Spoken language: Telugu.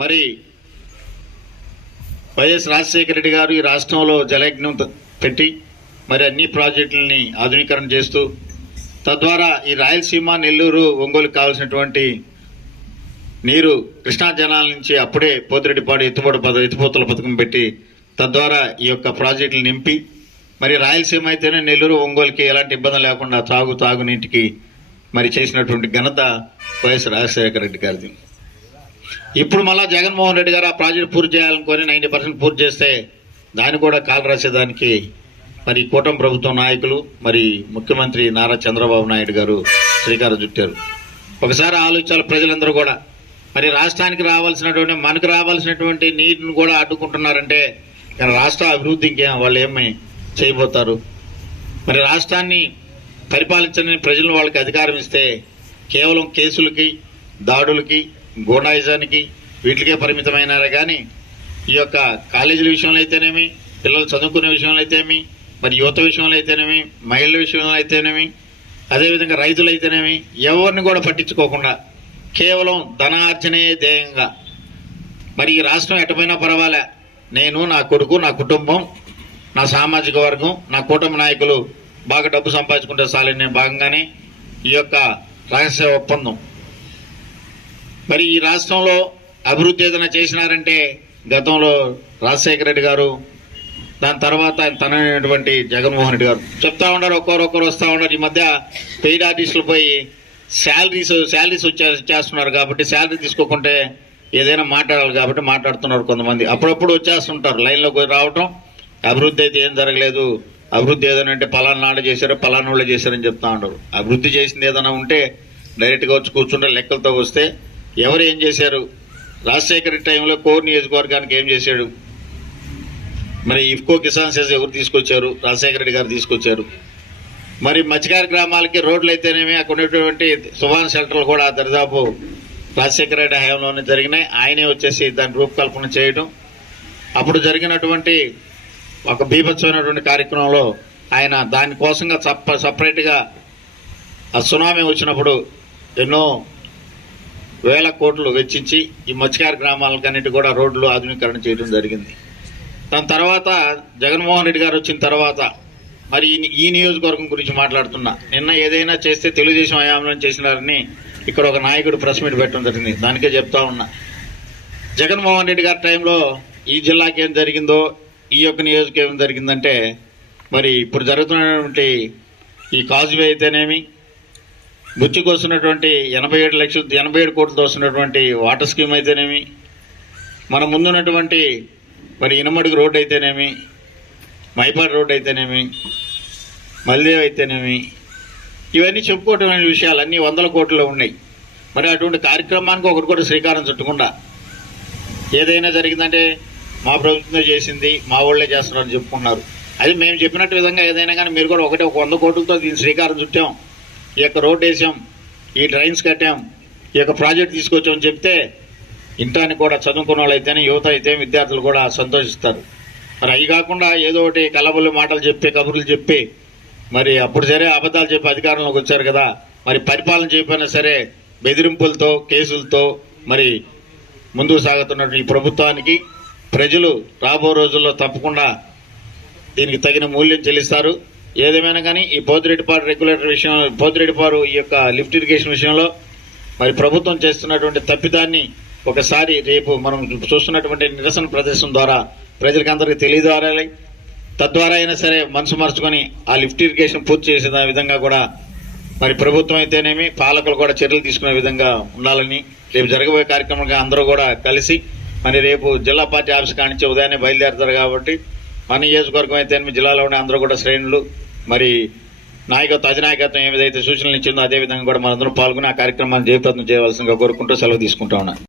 మరి వైఎస్ రాజశేఖర రెడ్డి గారు ఈ రాష్ట్రంలో జలయజ్ఞం పెట్టి మరి అన్ని ప్రాజెక్టులని ఆధునీకరణ చేస్తూ తద్వారా ఈ రాయలసీమ నెల్లూరు ఒంగోలుకు కావాల్సినటువంటి నీరు కృష్ణా జలాల నుంచి అప్పుడే పోతిరెడ్డిపాడు ఎత్తిపోతల పథకం పెట్టి తద్వారా ఈ యొక్క ప్రాజెక్టులు నింపి మరి రాయలసీమ అయితేనే నెల్లూరు ఒంగోలుకి ఎలాంటి ఇబ్బంది లేకుండా తాగునీటికి మరి చేసినటువంటి ఘనత వైఎస్ రాజశేఖర రెడ్డి గారిది. ఇప్పుడు మళ్ళా జగన్మోహన్ రెడ్డి గారు ఆ ప్రాజెక్టు పూర్తి చేయాలనుకొని 90% పూర్తి చేస్తే దాన్ని కూడా కాలు రాసేదానికి మరి కూటమి ప్రభుత్వం నాయకులు మరి ముఖ్యమంత్రి నారా చంద్రబాబు నాయుడు గారు శ్రీకారం చుట్టారు. ఒకసారి ఆలోచించాలి ప్రజలందరూ కూడా. మరి రాష్ట్రానికి రావాల్సినటువంటి మనకు రావాల్సినటువంటి నీటిని కూడా అడ్డుకుంటున్నారంటే రాష్ట్ర అభివృద్ధికి వాళ్ళు ఏమీ చేయబోతారు? మరి రాష్ట్రాన్ని పరిపాలించని ప్రజలను వాళ్ళకి అధికారం ఇస్తే కేవలం కేసులకి, దాడులకి, గూండాయిజానికి వీటికే పరిమితమైనారే కానీ ఈ యొక్క కాలేజీల విషయంలో అయితేనేమి, పిల్లలు చదువుకునే విషయంలో అయితేనేమి, మరి యువత విషయంలో అయితేనేమి, మహిళల విషయంలో అయితేనేమి, అదేవిధంగా రైతులైతేనేమి ఎవరిని కూడా పట్టించుకోకుండా కేవలం ధనార్జనే ధ్యేయంగా మరి ఈ రాష్ట్రం ఎటపోయినా పర్వాలే, నేను, నా కొడుకు, నా కుటుంబం, నా సామాజిక వర్గం, నా కూటమి నాయకులు బాగా డబ్బు సంపాదించుకుంటే చాలని భాగంగానే ఈ యొక్క రహస్య ఒప్పందం. మరి ఈ రాష్ట్రంలో అభివృద్ధి ఏదైనా చేసినారంటే గతంలో రాజశేఖర రెడ్డి గారు, దాని తర్వాత ఆయన తనైనటువంటి జగన్మోహన్ రెడ్డి గారు చెప్తా ఉన్నారు. ఒక్కొక్కరు వస్తూ ఉన్నారు. ఈ మధ్య పెయిడ్ ఆర్టిస్టులు పోయి శాలరీస్ చేస్తున్నారు కాబట్టి శాలరీ తీసుకోకుంటే ఏదైనా మాట్లాడాలి కాబట్టి మాట్లాడుతున్నారు కొంతమంది. అప్పుడప్పుడు వచ్చేస్తుంటారు లైన్లోకి రావటం, అభివృద్ధి అయితే ఏం జరగలేదు, అభివృద్ధి ఏదైనా అంటే పలానా నాడు చేశారు, పలానా వాళ్ళు చేశారని చెప్తా ఉన్నారు. అభివృద్ధి చేసింది ఏదైనా ఉంటే డైరెక్ట్గా వచ్చి కూర్చుంటే లెక్కలతో వస్తే ఎవరు ఏం చేశారు, రాజశేఖర టైంలో కోర్ నియోజకవర్గానికి ఏం చేశాడు, మరి ఇఫ్కో కిసాన్ సెస్ ఎవరు తీసుకొచ్చారు, రాజశేఖర రెడ్డి గారు తీసుకొచ్చారు. మరి మత్స్యకార గ్రామాలకి రోడ్లు అయితేనేమి, అక్కడ ఉన్నటువంటి సుభాన్ షెల్టర్లు కూడా దరిదాపు రాజశేఖర రెడ్డి హయాంలోనే జరిగినాయి. ఆయనే వచ్చేసి దాని రూపకల్పన చేయడం. అప్పుడు జరిగినటువంటి ఒక బీభత్సమైనటువంటి కార్యక్రమంలో ఆయన దానికోసంగా సపరేట్గా ఆ సునామీ వచ్చినప్పుడు ఎన్నో వేల కోట్లు వెచ్చించి ఈ మత్స్యకార గ్రామాలకన్నిటి కూడా రోడ్లు ఆధునీకరణ చేయడం జరిగింది. దాని తర్వాత జగన్మోహన్ రెడ్డి గారు వచ్చిన తర్వాత మరి ఈ నియోజకవర్గం గురించి మాట్లాడుతున్నా. నిన్న ఏదైనా చేస్తే తెలుగుదేశం హయాంలో చేసినారని ఇక్కడ ఒక నాయకుడు ప్రెస్ మీట్ పెట్టడం జరిగింది. దానికే చెప్తా ఉన్నా, జగన్మోహన్ రెడ్డి గారి టైంలో ఈ జిల్లాకి ఏం జరిగిందో, ఈ యొక్క నియోజకవర్గం ఏం జరిగిందంటే మరి ఇప్పుడు జరుగుతున్నటువంటి ఈ కాజువే అయితేనేమి, బుచ్చికి వస్తున్నటువంటి 87 కోట్లతో వస్తున్నటువంటి వాటర్ స్కీమ్ అయితేనేమి, మన ముందున్నటువంటి మరి ఇనమడుగు రోడ్డు అయితేనేమి, మైపాడు రోడ్డు అయితేనేమి, మల్దేవ్ అయితేనేమి, ఇవన్నీ చెప్పుకోవటమైన విషయాలు అన్నీ 100 కోట్లలో ఉన్నాయి. మరి అటువంటి కార్యక్రమానికి ఒకరు కూడా శ్రీకారం చుట్టకుండా ఏదైనా జరిగిందంటే మా ప్రభుత్వమే చేసింది, మా వాళ్ళే చేస్తున్నారని చెప్పుకున్నారు. అది మేము చెప్పినట్టు విధంగా ఏదైనా కానీ మీరు కూడా ఒక 100 కోట్లతో దీన్ని శ్రీకారం చుట్టాం, ఈ యొక్క రోడ్ వేసాం, ఈ డ్రైన్స్ కట్టాం, ఈ యొక్క ప్రాజెక్ట్ తీసుకొచ్చామని చెప్తే ఇంటానికి కూడా చదువుకున్న వాళ్ళు అయితేనే, యువత అయితే విద్యార్థులు కూడా సంతోషిస్తారు. మరి అవి కాకుండా ఏదో ఒకటి కలబుల్లి మాటలు చెప్పి, కబుర్లు చెప్పి, మరి అప్పుడు సరే అబద్ధాలు చెప్పి అధికారంలోకి వచ్చారు కదా, మరి పరిపాలన చేయకపోయినా సరే బెదిరింపులతో, కేసులతో మరి ముందుకు సాగుతున్నటువంటి ఈ ప్రభుత్వానికి ప్రజలు రాబో రోజుల్లో తప్పకుండా దీనికి తగిన మూల్యం చెల్లిస్తారు. ఏదేమైనా కానీ ఈ పోతిరెడ్డిపాడు రెగ్యులేటర్ విషయం, పోతిరెడ్డిపాడు ఈ యొక్క లిఫ్ట్ ఇరిగేషన్ విషయంలో మరి ప్రభుత్వం చేస్తున్నటువంటి తప్పిదాన్ని ఒకసారి రేపు మనం చూస్తున్నటువంటి నిరసన ప్రదర్శన ద్వారా ప్రజలకు అందరికీ తెలియజేయాలి. తద్వారా అయినా సరే మనసు మార్చుకొని ఆ లిఫ్ట్ ఇరిగేషన్ పూర్తి చేసే విధంగా కూడా మరి ప్రభుత్వం అయితేనేమి, పాలకులు కూడా చర్యలు తీసుకునే విధంగా ఉండాలని రేపు జరగబోయే కార్యక్రమంగా అందరూ కూడా కలిసి మరి రేపు జిల్లా పార్టీ ఆఫీస్ కానించి ఉదయాన్నే బయలుదేరుతారు కాబట్టి మన నియోజకవర్గం అయితేనేమి, జిల్లాలో ఉన్న అందరూ కూడా శ్రేణులు మరి అధినాయకత్వం ఏదైతే సూచనలు ఇచ్చిందో అదేవిధంగా కూడా మనందరం పాల్గొని ఆ కార్యక్రమాన్ని జయప్రదం చేయవలసిందిగా కోరుకుంటూ సెలవు తీసుకుంటా ఉన్నాను.